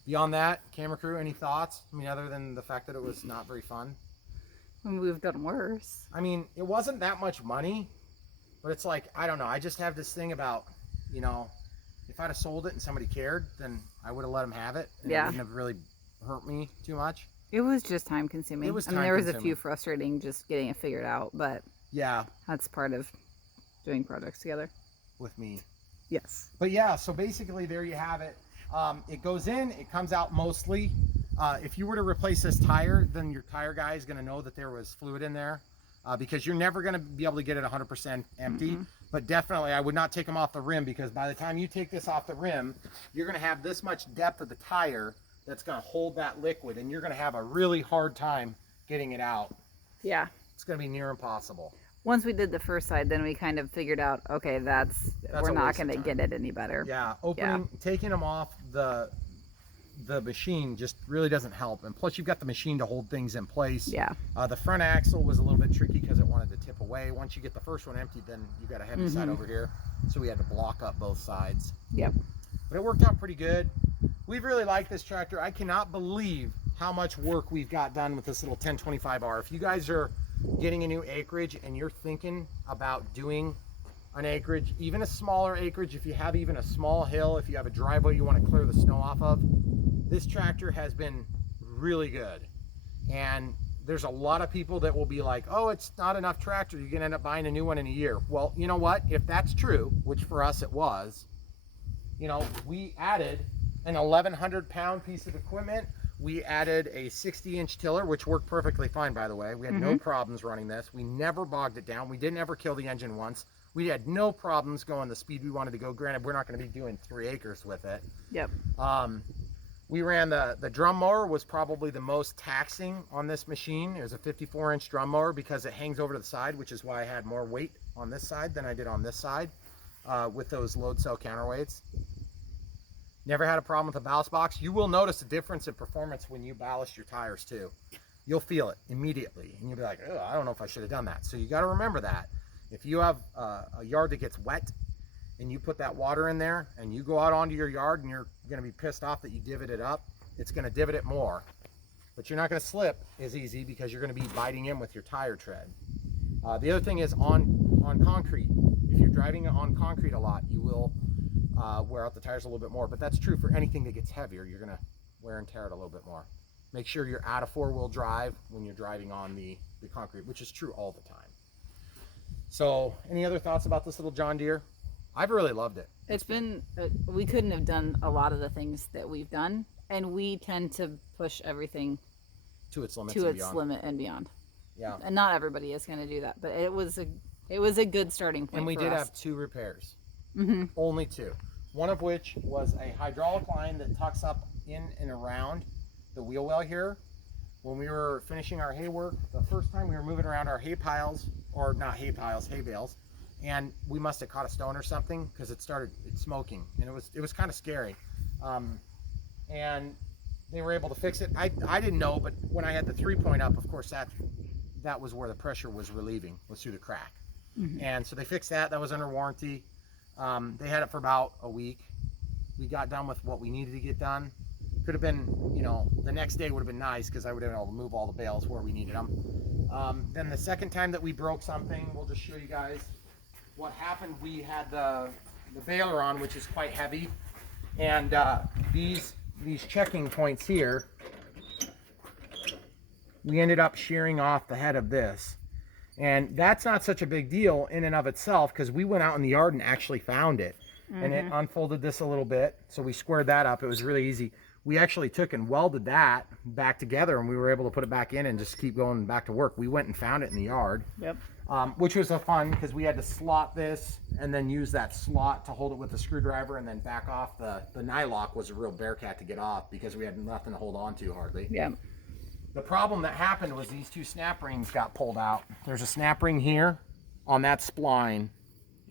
beyond that, camera crew, any thoughts? I mean, other than the fact that it was not very fun? We've done worse. I mean, it wasn't that much money, but it's like, I don't know. I just have this thing about, you know, if I'd have sold it and somebody cared, then I would have let them have it. And it wouldn't have really hurt me too much. It was just time consuming. It was I mean, there was a few frustrating just getting it figured out, but yeah, that's part of doing projects together. With me. Yes. But yeah, so basically there you have it. It goes in, it comes out mostly. If you were to replace this tire, then your tire guy is going to know that there was fluid in there, because you're never going to be able to get it 100% empty. But definitely, I would not take them off the rim, because by the time you take this off the rim, you're going to have this much depth of the tire that's going to hold that liquid, and you're going to have a really hard time getting it out. Yeah. It's going to be near impossible. Once we did the first side, then we kind of figured out, okay, we're not going to get it any better. Yeah, taking them off the machine just really doesn't help, and plus you've got the machine to hold things in place. Yeah. The front axle was a little bit tricky because it wanted to tip away. Once you get the first one emptied, then you got a heavy side over here, so we had to block up both sides. Yep. But it worked out pretty good. We've really liked this tractor. I cannot believe how much work we've got done with this little 1025R. If you guys are getting a new acreage and you're thinking about doing an acreage, even a smaller acreage, if you have even a small hill, if you have a driveway you want to clear the snow off of, this tractor has been really good. And there's a lot of people that will be like, oh, it's not enough tractor, you're gonna end up buying a new one in a year. Well, you know what, if that's true, which for us it was, you know, we added an 1,100 pound piece of equipment. We added a 60-inch tiller, which worked perfectly fine, by the way. We had no problems running this. We never bogged it down. We didn't ever kill the engine once. We had no problems going the speed we wanted to go. Granted, we're not going to be doing 3 acres with it. Yep. We ran the drum mower, was probably the most taxing on this machine. It was a 54-inch drum mower because it hangs over to the side, which is why I had more weight on this side than I did on this side with those load cell counterweights. Never had a problem with the ballast box. You will notice a difference in performance when you ballast your tires too. You'll feel it immediately, and you'll be like, oh, I don't know if I should have done that. So you got to remember that. If you have a yard that gets wet and you put that water in there and you go out onto your yard and you're going to be pissed off that you divot it up, it's going to divot it more. But you're not going to slip as easy because you're going to be biting in with your tire tread. The other thing is on concrete. If you're driving on concrete a lot, you will wear out the tires a little bit more, but that's true for anything that gets heavier. You're gonna wear and tear it a little bit more. Make sure you're out of 4-wheel drive when you're driving on the concrete, which is true all the time. So any other thoughts about this little John Deere? I've really loved it. It's been, we couldn't have done a lot of the things that we've done, and we tend to push everything to its limits, limit and beyond. Yeah. And not everybody is going to do that, but it was a good starting point. And we did have 2 repairs. Only 2. One of which was a hydraulic line that tucks up in and around the wheel well here. When we were finishing our hay work, the first time we were moving around our hay piles, or not hay piles, hay bales, and we must have caught a stone or something because it's smoking, and it was kind of scary. And they were able to fix it. I didn't know, but when I had the 3-point up, of course that was where the pressure was relieving, was through the crack. And so they fixed that. That was under warranty. They had it for about a week. We got done with what we needed to get done. Could have been, you know, the next day would have been nice because I would have been able to move all the bales where we needed them. Then the second time that we broke something, we'll just show you guys what happened. We had the baler on, which is quite heavy, and these checking points here, we ended up shearing off the head of this. And that's not such a big deal in and of itself because we went out in the yard and actually found it. and it unfolded this a little bit. So we squared that up. It was really easy. We actually took and welded that back together, and we were able to put it back in and just keep going back to work. We went and found it in the yard, which was a fun because we had to slot this and then use that slot to hold it with the screwdriver and then back off. The nylock was a real bear cat to get off because we had nothing to hold on to hardly. Yeah. The problem that happened was these two snap rings got pulled out. There's a snap ring here on that spline,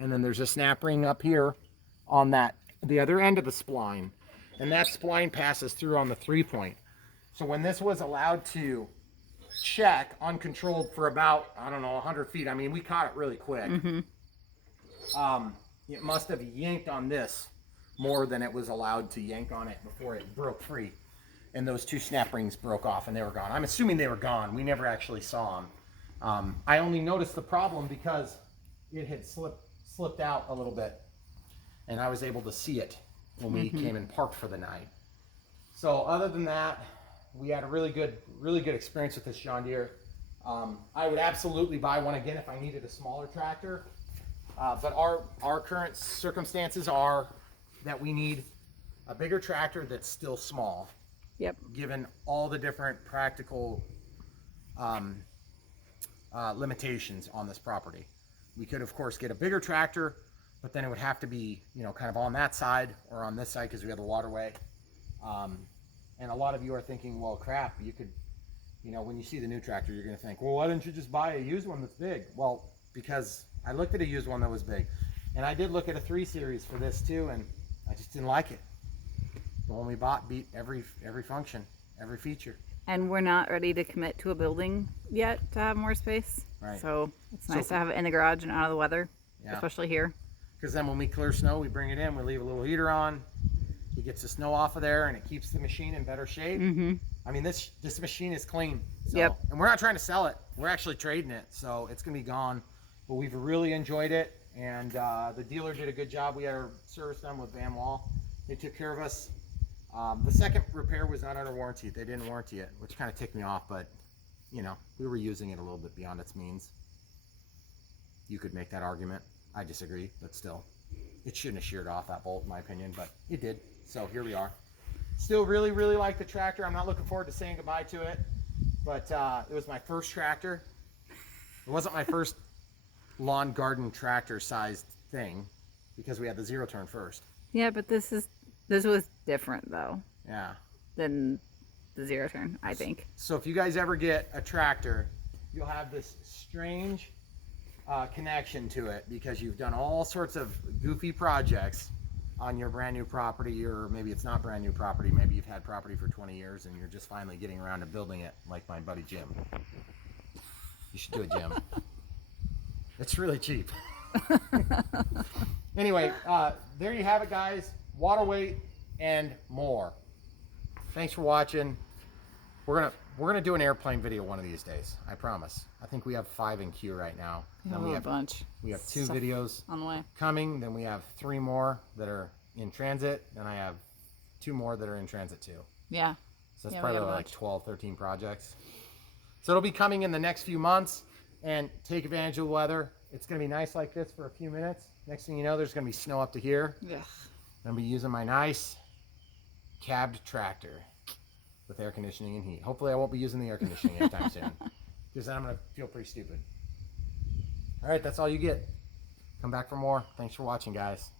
and then there's a snap ring up here on the other end of the spline. And that spline passes through on the 3-point. So when this was allowed to check uncontrolled for about, I don't know, 100 feet, I mean, we caught it really quick. It must have yanked on this more than it was allowed to yank on it before it broke free. And those two snap rings broke off and they were gone. I'm assuming they were gone. We never actually saw them. I only noticed the problem because it had slipped out a little bit. And I was able to see it when we came and parked for the night. So other than that, we had a really good experience with this John Deere. I would absolutely buy one again if I needed a smaller tractor. But our current circumstances are that we need a bigger tractor that's still small. Yep. Given all the different practical limitations on this property. We could, of course, get a bigger tractor, but then it would have to be, kind of on that side or on this side because we have the waterway. And a lot of you are thinking, well, crap, you could, when you see the new tractor, you're going to think, well, why didn't you just buy a used one that's big? Well, because I looked at a used one that was big. And I did look at a 3 Series for this too, and I just didn't like it. The one we bought beat every function, every feature. And we're not ready to commit to a building yet to have more space. Right. So it's nice to have it in the garage and out of the weather, Yeah. especially here. Because then when we clear snow, we bring it in, we leave a little heater on. It gets the snow off of there, and it keeps the machine in better shape. I mean, this machine is clean. So, Yep. And we're not trying to sell it. We're actually trading it, so it's going to be gone. But we've really enjoyed it, and the dealer did a good job. We had our service done with Van Wall. They took care of us. The second repair was not under warranty. They didn't warranty it, which kind of ticked me off, but, we were using it a little bit beyond its means. You could make that argument. I disagree, but still. It shouldn't have sheared off that bolt, in my opinion, but it did. So here we are. Still really, really like the tractor. I'm not looking forward to saying goodbye to it, but it was my first tractor. It wasn't my first lawn garden tractor sized thing because we had the 0-turn first. Yeah, but this was different though. Yeah. Than the 0-turn, I think. So if you guys ever get a tractor, you'll have this strange connection to it because you've done all sorts of goofy projects on your brand new property, or maybe it's not brand new property. Maybe you've had property for 20 years and you're just finally getting around to building it, like my buddy Jim. You should do it, Jim. It's really cheap. Anyway, there you have it, guys. Water weight and more. Thanks for watching. We're gonna do an airplane video one of these days. I promise. I think we have 5 in queue right now. We have a bunch. We have 2 videos on the way coming. Then we have 3 more that are in transit. Then I have 2 more that are in transit too. Yeah. So that's Yeah, probably like 12, 13 projects. So it'll be coming in the next few months, and take advantage of the weather. It's gonna be nice like this for a few minutes. Next thing you know, there's gonna be snow up to here. Yeah. I'm gonna be using my nice cabbed tractor with air conditioning and heat. Hopefully I won't be using the air conditioning anytime soon, because then I'm gonna feel pretty stupid. All right, that's all you get. Come back for more. Thanks for watching, guys.